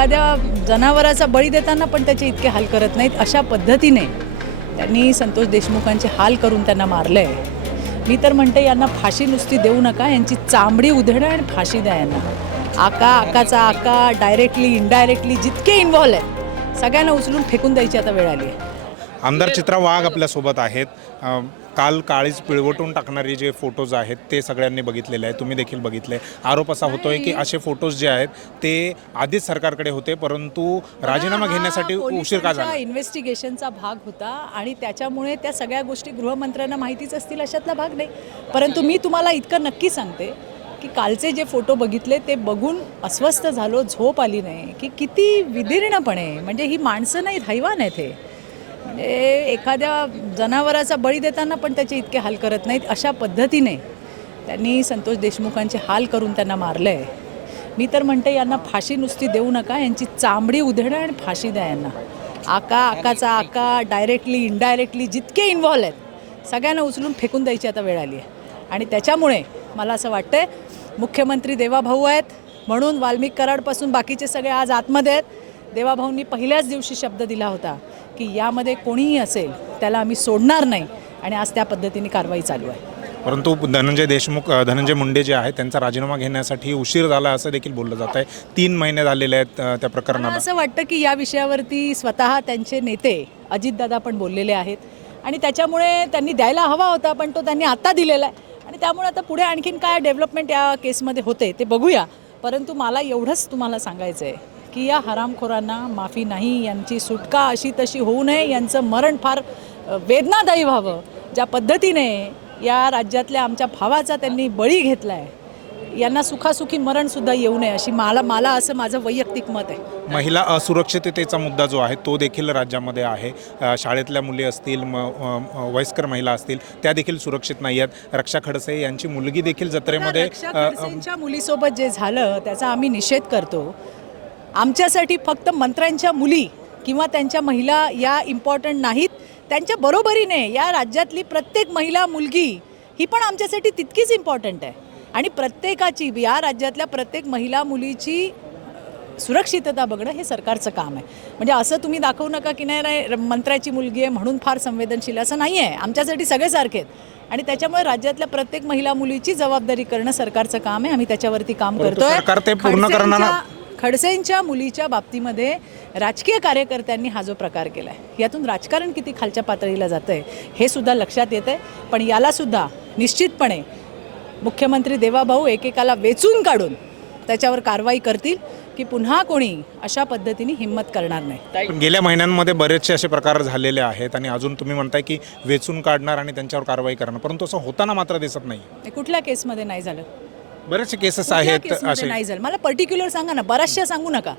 एखाद्या जनावराचा बळी देताना पण त्याचे इतके हाल करत नाहीत. अशा पद्धतीने त्यांनी संतोष देशमुखांचे हाल करून त्यांना मारलं आहे मी तर म्हणते यांना फाशी नुसती देऊ नका यांची चांबडी उधळणं आणि फाशी द्या यांना. आका आकाचा आका डायरेक्टली इनडायरेक्टली जितके इन्व्हॉल्व आहेत सगळ्यांना उचलून फेकून द्यायची आता वेळ आली आहे. आमदार चित्रा वाघ आपल्यासोबत आहेत. काल काळीच पिळवटून टाकणारे जे फोटोज आहेत ते सगळ्यांनी बघितलेले आहेत. तुम्ही देखील बघितले. आरोप असा होतोय की असे फोटोज जे आहेत ते आधीच सरकारकडे होते परंतु राजीनामा घेण्यासाठी उशीर का झाला? इन्व्हेस्टिगेशनचा भाग होता आणि त्याच्यामुळे त्या सगळ्या गोष्टी गृहमंत्र्यांना माहितीच असतील अशातला भाग नाही. परंतु मी तुम्हाला इतकं नक्की सांगते की कालचे जे फोटो बघितले ते बघून अस्वस्थ झालो झोप आली नाही की किती विदीर्णपणे. म्हणजे ही माणसं नाहीत हैवान आहेत हे. म्हणजे एखाद्या जनावराचा बळी देताना पण त्याचे इतके हाल करत नाहीत अशा पद्धतीने त्यांनी संतोष देशमुखांचे हाल करून त्यांना मारलं आहे मी तर म्हणते यांना फाशी नुसती देऊ नका यांची चांबडी उधळा आणि फाशी द्या यांना. आका आकाचा आका डायरेक्टली इनडायरेक्टली जितके इन्व्हॉल्व आहेत सगळ्यांना उचलून फेकून द्यायची आता वेळ आली आहे. आणि त्याच्यामुळे मला असं वाटतंय मुख्यमंत्री देवाभाऊ आहेत म्हणून वाल्मिक कराडपासून बाकीचे सगळे आज आतमध्ये आहेत. देवाभाऊंनी पहिल्याच दिवशी शब्द दिला होता की यामध्ये कोणीही असेल त्याला आम्ही सोडणार नाही आणि आज त्या पद्धतीने कारवाई चालू आहे. परंतु धनंजय देशमुख धनंजय मुंडे जे आहेत त्यांचा राजीनामा घेण्यासाठी उशीर झाला असं देखील बोललं जात आहे. तीन महिने झालेले आहेत त्या मला प्रकरणाला असं वाटतं की या विषयावरती स्वतः त्यांचे नेते अजितदादा पण बोललेले आहेत आणि त्याच्यामुळे त्यांनी द्यायला हवा होता पण तो त्यांनी आत्ता दिलेला आहे. आणि त्यामुळे आता पुढे आणखीन काय डेव्हलपमेंट या केसमध्ये होते ते बघूया. परंतु मला एवढंच तुम्हाला सांगायचं आहे. की या हरामखोरांना माफी नाही यांची सुटका अशी तशी होऊ नये यांचं मरण फार वेदनादायी व्हावं. ज्या पद्धतीने या राज्यातल्या आमच्या भावाचा त्यांनी बळी घेतला आहे यांना सुखासुखी मरणसुद्धा येऊ नये अशी मला मला असं माझं वैयक्तिक मत आहे. महिला असुरक्षिततेचा मुद्दा जो आहे तो देखील राज्यामध्ये आहे. शाळेतल्या मुली असतील म वयस्कर महिला असतील त्या देखील सुरक्षित नाही आहेत. रक्षा खडसे यांची मुलगी देखील जत्रेमध्ये मुलीसोबत जे झालं त्याचा आम्ही निषेध करतो. आमच्यासाठी फक्त मंत्र्यांच्या मुली किंवा त्यांच्या महिला या इम्पॉर्टंट नाहीत. त्यांच्या बरोबरीने या राज्यातली प्रत्येक महिला मुलगी ही पण आमच्यासाठी तितकीच इम्पॉर्टंट आहे. आणि प्रत्येकाची या राज्यातल्या प्रत्येक महिला मुलीची सुरक्षितता बघणं हे सरकारचं काम आहे. म्हणजे असं तुम्ही दाखवू नका की नाही नाही मंत्र्याची मुलगी आहे म्हणून फार संवेदनशील असं नाही आहे. आमच्यासाठी सगळे सारखे आहेत. आणि त्याच्यामुळे राज्यातल्या प्रत्येक महिला मुलीची जबाबदारी करणं सरकारचं काम आहे. आम्ही त्याच्यावरती काम करतोय. खडसेंच्या- मुलीच्या बाबतीमध्ये राजकीय कार्यकर्त्यांनी हा जो प्रकार केला आहे यातून राजकारण किती खालच्या पातळीला जातं आहे हे सुद्धा लक्षात येतं आहे पण याला सुद्धा निश्चितपणे मुख्यमंत्री देवाभाऊ एकेकाला वेचून काढून त्याच्यावर कारवाई करतील की पुन्हा कोणी अशा पद्धतीने हिंमत करणार नाही. पण गेल्या महिन्यांमध्ये बरेचसे असे प्रकार झालेले आहेत आणि अजून तुम्ही म्हणताय की वेचून काढणार आणि त्यांच्यावर कारवाई करणार परंतु असं होताना मात्र दिसत नाही कुठल्या केसमध्ये नाही झालं. बरेचसे केसेस आहेत असे. नाही झालं. मला पर्टिक्युलर सांगा ना बऱ्याचशा सांगू नका.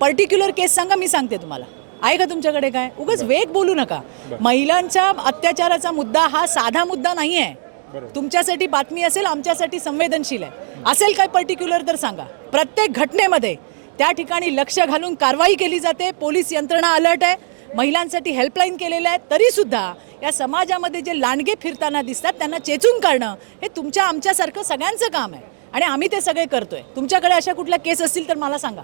पर्टिक्युलर केस सांगा मी सांगते तुम्हाला. आहे का तुमच्याकडे काय? उगाच वेग बोलू नका. महिलांच्या अत्याचाराचा मुद्दा हा साधा मुद्दा नाही आहे तुमच्यासाठी बातमी असेल आमच्यासाठी संवेदनशील आहे. असेल काय पर्टिक्युलर तर सांगा. प्रत्येक घटनेमध्ये त्या ठिकाणी लक्ष घालून कारवाई केली जाते. पोलीस यंत्रणा अलर्ट आहे. महिलांसाठी हेल्पलाईन केलेलं आहे तरीसुद्धा या समाजामध्ये जे लांडगे फिरताना दिसतात त्यांना चेचून काढणं हे तुमच्या आमच्यासारखं सगळ्यांचं काम आहे. आणि आम्ही ते सगळे करतोय. तुमच्याकडे अशा कुठल्या केस असतील तर मला सांगा.